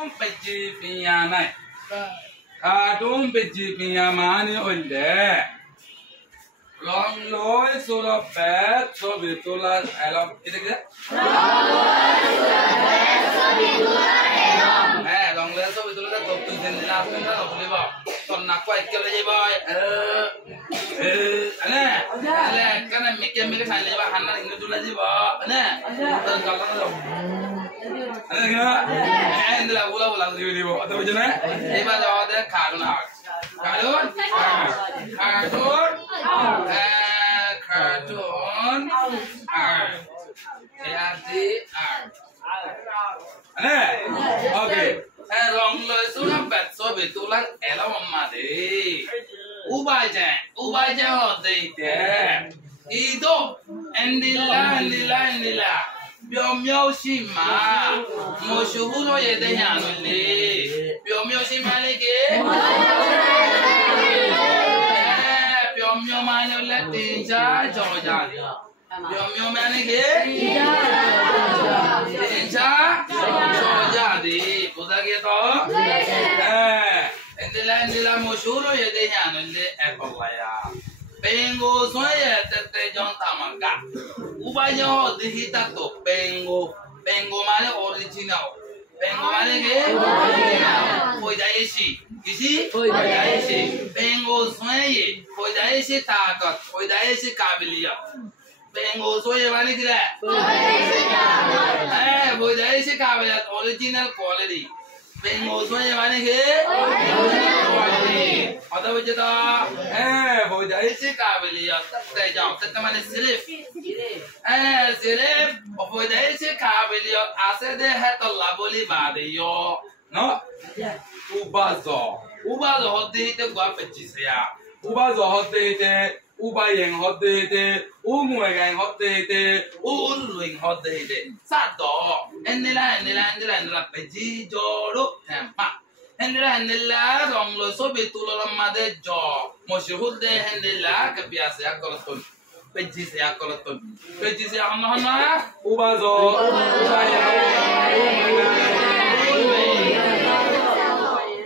Peji pinyana, kadung peji pinyamani oleh. Long loy sura bet so bitulah elom itu ke? Long loy so bitulah tu tu jenis apa ni tak boleh bawa. Ton nak kuat ke lagi boy. Ane, kan mikir kan lagi bawa hana ini tu lagi bawa. Kalau tu. Ada enggak? Ini lah ulah jadi bawa. Atau macam mana? Ini pada ada karun. Okay. Long loy sudah bet so betulan elam mati. Ubah hote deh. Itu endila. Biomio sima, mosuhuro ye deh anule. Biomio sima lagi. Biomio mana le tinja joja. Biomio mana lagi? Tinja joja di. Putar gitu. Endila mosuhuro ye deh anule ekolaya. Pengo soya tete jon tamangka. Ubayo dihita to pengo mana original. Pengo mana ke? Original. Foidaishi. Kisi? Foidaishi. Pengo soya foidaishi takat. Foidaishi kabiliyat. Pengo soya mana kira? Foidaishi kabiliyat. Foidaishi kabiliyat original quality. Pengo soya mana ke? Original quality. Atau macam tu? Foidaishi kabiliyat. Tak jauh. Tak mana silif. Silif. Foidaishi kabiliyat. Asal deh tu laboli badiyo. No? Ubazo hote itu gua pecisia. Ubazo hote itu, ubayeng hote itu, umuegang hote itu, uluing hote itu. Satu. Inilah peci jorok tempat. Inilah rong lo so betul lama deh jo. Masyhur deh inilah kebiasaan kalau tuh. Peci saya kalau tuh. Peci saya mana? Ubazo.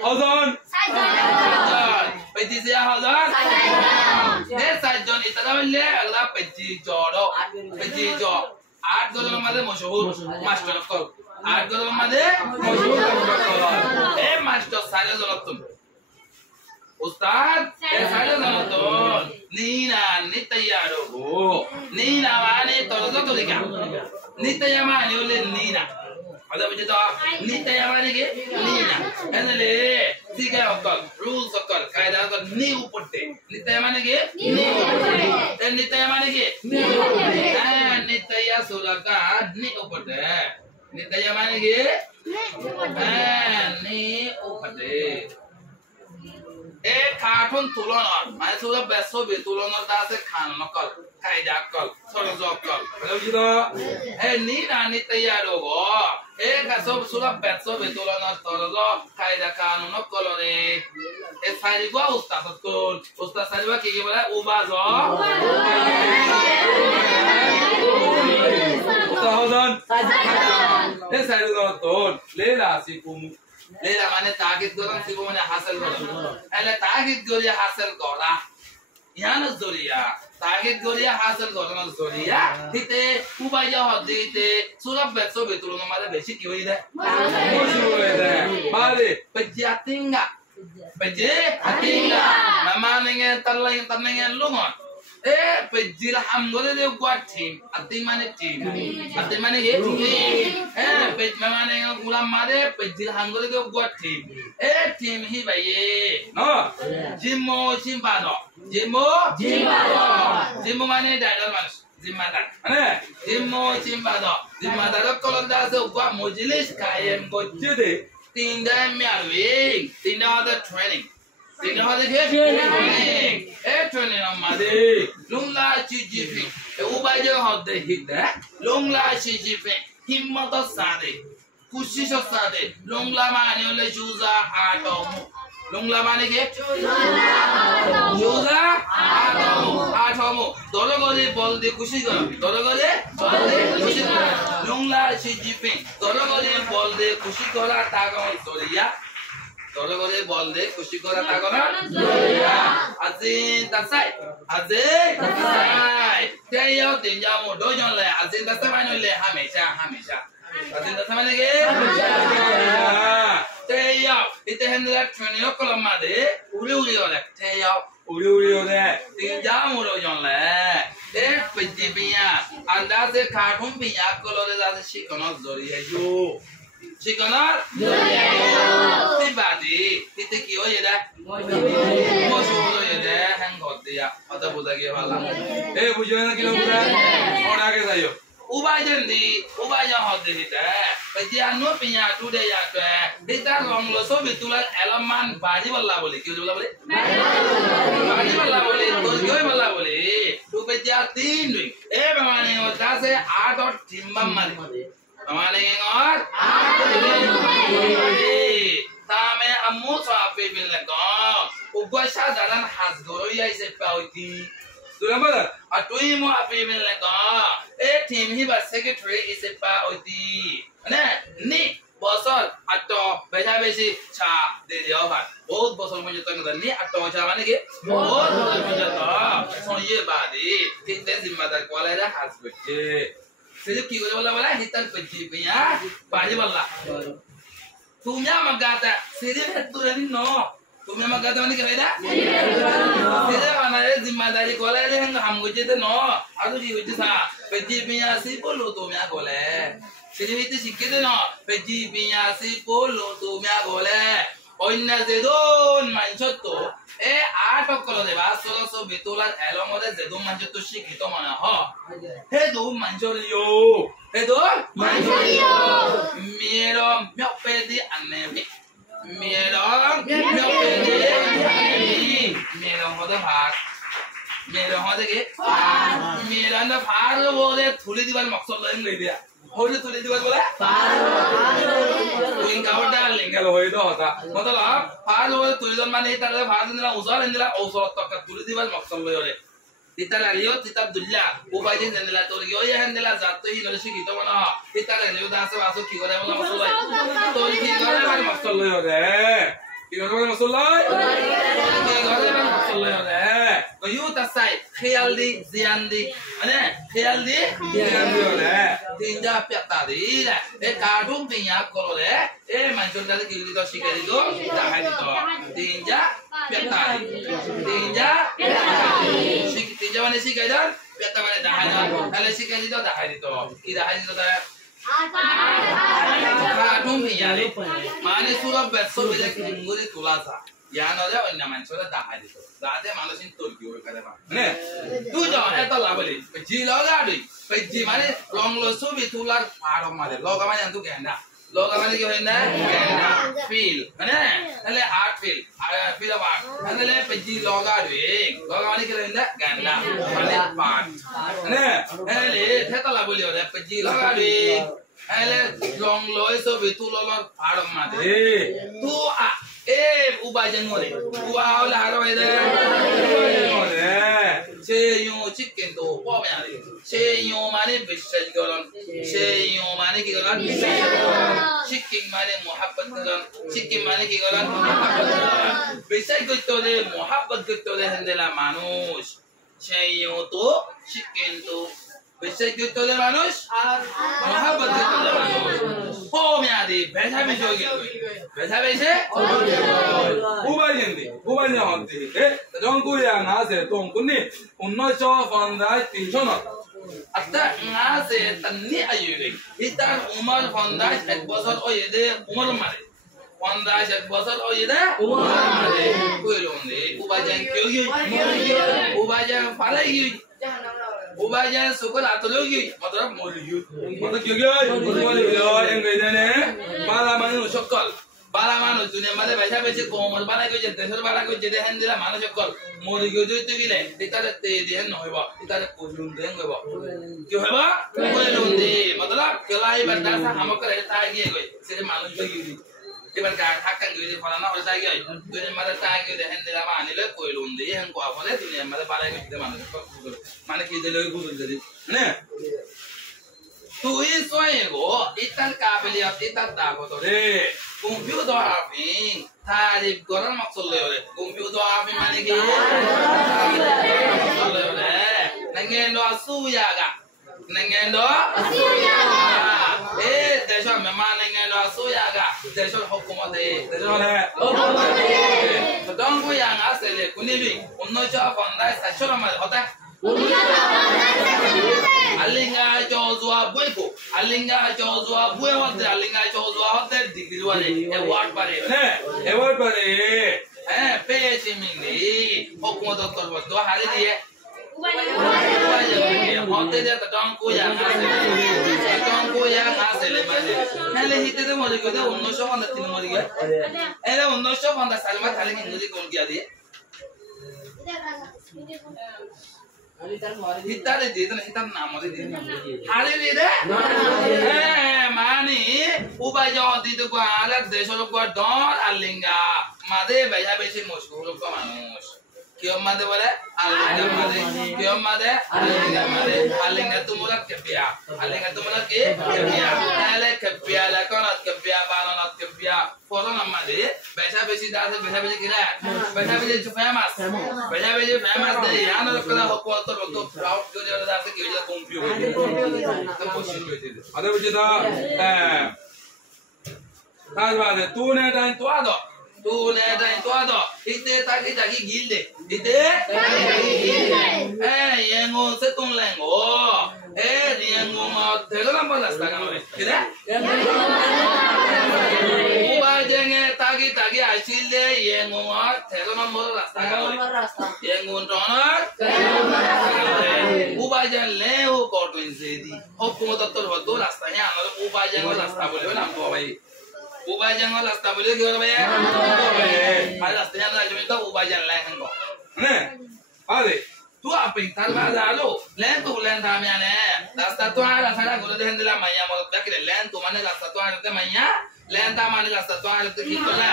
Hazan. Peci saya hazan. Deh sajon itu adalah Allah peci jorok. Peci jorok. Art kalau lama deh masyhur master kol. Art kalau lama deh masyhur kol. Master saya zolotun. Ustad, saya zolotun. Nina tayaro. Nina mana tolong tolika. Nitaya mana oleh Nina. Ada macam tu. Nitaya mana ke? Nina. Adalah tiga okal, rules okal, kaedah okal ni upote. Nitaya mana ke? Ni upote. Dan nitaya mana ke? Ni upote. Nitaya suraga ni upote. Nitaya mana ke? Ni upote. Kartun tulonon, mana sudah beso betulonon dah se khan nakal, kaedah kal, sorozok kal. Kalau gitu, ni nani tayar hogo. Kasih sudah beso betulonon sorozok, kaedah khan nakal ni. Sari gua ustaz sari gua kiki boleh ubazo. Ustaz Hasan. Sari gua ton, lela si kum. Lela mana target gorang si kum mana hasil gorang. Target goria hasil gorang. Yang zoria. Target goria hasil gorang zoria. Hite ubaya hodi hite sudah beso betul nama ada basic kiri deh. Balik pejatinga. Pejatinga. Nama nengen terlengen lungon. Pejil hamgole deh gua team. Ating mana team? Ating mana ye team? Pej mana nengen ulam made pejil hamgole deh gua team. Team hi baye. No. Jimo cimbado. Jimo mana dalam mas? Zimadan. Mana? Jimo cimbado. Zimadan kalau dah so gua mojilis kayen gua jadi. Tindak mialwing. Tindak ada training. Tindak ada training. Training amade. Lungla cicipin. Ubaja hote hita. Lungla cicipin. Himmat sade. Kushish sade. Lungla mani ole juza atomu. Nungla mane ke? Yoga Atomo. Dorogode bolde kushi karo. Dorogode bolde kushi karo. Nungla Xi Jinping. Dorogode bolde kushi kara tago Doria. Dorogode bolde kushi kara tago Doria. Azin tasai. Azin tasai. Teyo tenjamo dojon le. Azin tasai mane le hamesha. Azin tasai mane ke? Teyo. Ite hendra trunio kolomade. Uri ore. Teyo. Uri ore. Tenjamo dojon le. Ek pejibiya. Anda se cartoon piya kolore da se shikono zori hai yo. Shikono zori hai yo. Tibadi. Ite ki ho yeda. Mo shuro yeda. Hang hote ya. Ata buda ke wala. Bujona kilo buda. Aur aage sayo. Ubajan hote hita. Pejiya no piya tude ya ke. Hita long lo so bitulan eleman baji wala bole. Kyo bola bole? Baji wala bole. Kyo wala bole. Tu pejiya 3 week. Bamane ngota se 8 और timbam mari. Bamane ngot 8 Tame amu so ape bil lako. Ubasha dalan hasgoro ya ise pauti. Durambara atui mo ape bil lako. Team hi ba secretary ise pauti. Ne ni bosol ato beja beshi cha de diyo ba. बहुत बसों में जतन करनी अटोचा माने के बहुत बसों में जता सो ये बादी कितने जिम्मेदार कॉल है हस्बैंड के सिर्फ की वाला हितन पच्ची पिया बाजी वाला तुम्हें मगाता सिर्फ है तू नहीं नो तुम्हें मगाता माने के बेटा सिर्फ हमारे जिम्मेदारी कॉल है हम कुछ तो नो आदू जी कुछ सा पच्ची पिया सिर्फ बोलो तुम्हें कॉल है सिर्फ इतने सिक्के तो नो पच्ची पिया सिर्फ बोलो तुम्हें कॉल है Oinna zedon manchotto ato kolo de baso so bitulan elomode zedon manchotto shikito mana ho hedo manchorio miro myopedi anemi miro hode bhat miro hode ke miro na bhar bole thuli dibar maksad lain le diya होले तुले दिवस बोला link out डाल लिंक लो होई दो होता मतलब फार होले तुले दन माने इता फार दिला उजार इंदिला औसर तक तुले दिवस मक्सल लो होले इता लालियो तिता दुल्ला उबाजे इंदिला तोर यो ये इंदिला जातो ही नलशी गीतो बना इता लालियो दास वासो की करे बोला मक्सल तोर की करे माने मक्सल लो होले की करे माने मक्सल लो की करे माने मक्सल लो होले तो यू तसाई ख्याल दी जियान दी अने ख्याल दी जियान दी होले tinja piata di le cartoon pinya kolo le manchon da ki to shikari to dahai to tinja piata tinja mane shikai dan piata mane dahai na kale shikari to dahai to ki dahai to da cartoon pinya le mane sura betso bele nguri tulasa ya no ja onna manchon da dahai to dade manosin tolki oi kare ma ne tu jo eta labali ji loga dui Peji mana long lo so bitular paro male loga mana antu genda loga mana kyo henda genda feel mana nale heart feel about nale peji loga mana kyo henda genda male part ne nale theta la bolio le peji loga nale long lo so bitular paro male tu ubajan ngore uala haro ide Cheyo chicken to pop ya de cheyo mane bisaj golan cheyo mane ki golan chicken mane mohabbat golan chicken mane ki golan mohabbat golan bisaj gotto de mohabbat gotto de hendela manush cheyo to chicken to bisaj gotto de manush mohabbat gotto de manush pop ya de besa bejo gel besa bese ubajen hote jongkuya na se tongkuni unno cho fondai 300 atta na se tanni ayure itan umar fondai ek bosor oyede umar mare fondai ek bosor oyede umar mare koilonde ubajen kyogi ubajen falai ubajen sukul atologi matlab moliyu matlab kyogi moliyu engedene malamanu sokol Bala mano dunia mana baca baca komor bala kau jadi tesor bala kau jadi hendela mana cakap mori kau jadi tu gile kita ada dia no heba kita ada kulun dia heba क्यों heba kulun dia मतलब kelai berdasar hamak kereta lagi kau sini malu jadi Iban ka hakkan gede fala na hosa gay dunia mada ta gede hende la mani le ko lundi hen ko afale dunia mada para gede mane ki de le gudul dedi ne tu iso ego itan kabiliyat itan ta ko to re computer having tarif goran maksud le computer having mane ki maksud le nangendo asuyaga nangendo asuyaga desho mema nangendo asuyaga desho hukumate desho le hukumate to don ko yang asele kunibi unno cha fanda sachora mal hota alinga jozwa bueko alinga jozwa bue hote alinga jozwa hote degree wale award pare ne award pare peji mindi hukumat doktor bodo hari dia hote dia tadong ko yang asele mane hele hite de mori ko de unno sho fanda tin mori ga ele unno sho fanda salma thale ngudi kon kiya de hitare de tan hitan naam de hare de mani uba jo di to ko ala desho ko don alinga made baya beshi mushkul ko manush kyo made bole alinga made kyo made alinga tumula kepia ale kepia la konat kepia banonat kepia foron made besa beshi dase besa beshi kila besa beshi famous de yana kala hokko to proud ko jara dase ki jara computer to question bete ade bujida talwade tune dan tuado ite taki gilde ite yengo setong lengo yengo ma thelo number rasta ganore kida uba jenge taki asilde yengo ma thelo number rasta ganore yengo donor uba jen leho kotwin sedi hokkumo dottor hodo rasta nya amar uba jengo rasta bole nam to bhai ubajan wala stabile gyor bhai ala styan la jumita ubajan la hango ne ade tu apin talba dalo len ta miane rasta to ala sara guru de hendla maya mo bakre len tu mane rasta to ala de maya len ta mane rasta to ala de kitola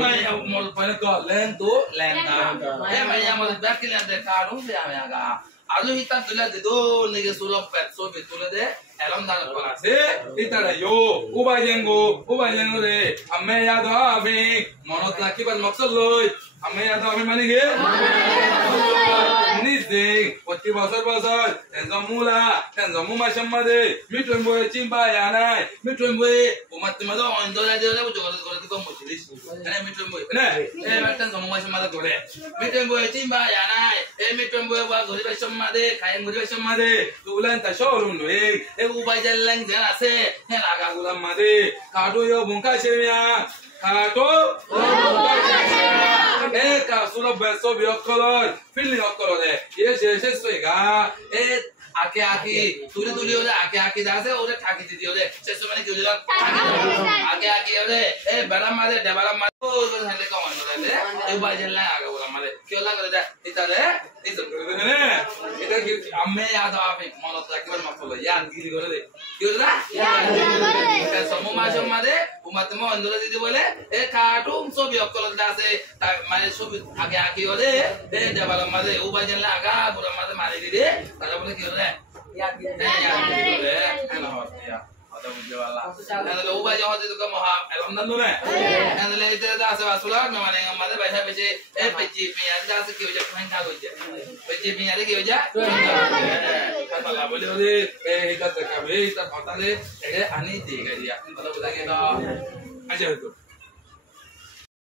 maya mo pale ko len ta maya mo bakre de karu de aga alu hita tula de do nige sulo petso betule de elam dal pala se itara yo ubajengo de amme ya do ave monot laki ban maksud loy amme ya do ave mane ge ni de poti basar tenzo muma shammade mitwen boy chimba ya nai mitwen boy umat mado ondo la de la bujo ko mochilis ane mitwen boy ne tenzo muma shammade gore mitwen boy chimba ya nai mitwen boy wa gore ba shammade kai ngori ba shammade tulan ta showroom no ubajan lang jana se hela ga gulam made kato yo bunka chemia kato ka sulo beso bi okkolor fili okkolor ye je soiga aki tuli ore aki dase ore thaki didi ore seso mane ki ore aki ore balam made debalam made ore hande ka on ore ubajan lang aga gulam made kyo la gore da itare iso gore ne ita ki amme yaad aafe monot rakibar makolo yaad giri gore de kyo la yaad somo masam made umatmo andora didi bole katum sobi okkol dase mane sobi aki ore debalam made ubajan lang aga gulam made mare didi tara bole ki ore yaad giri ore ana hotiya and the uba joh to come ha elam nandu ne and le ite da se basula me mane ngam baisa beche peji pe anda se ki hoja phanga goje peji pe ade ki hoja kan mala bole ode hita taka be hita patale ede ani de gariya मतलब बताएंगे तो अच्छा तो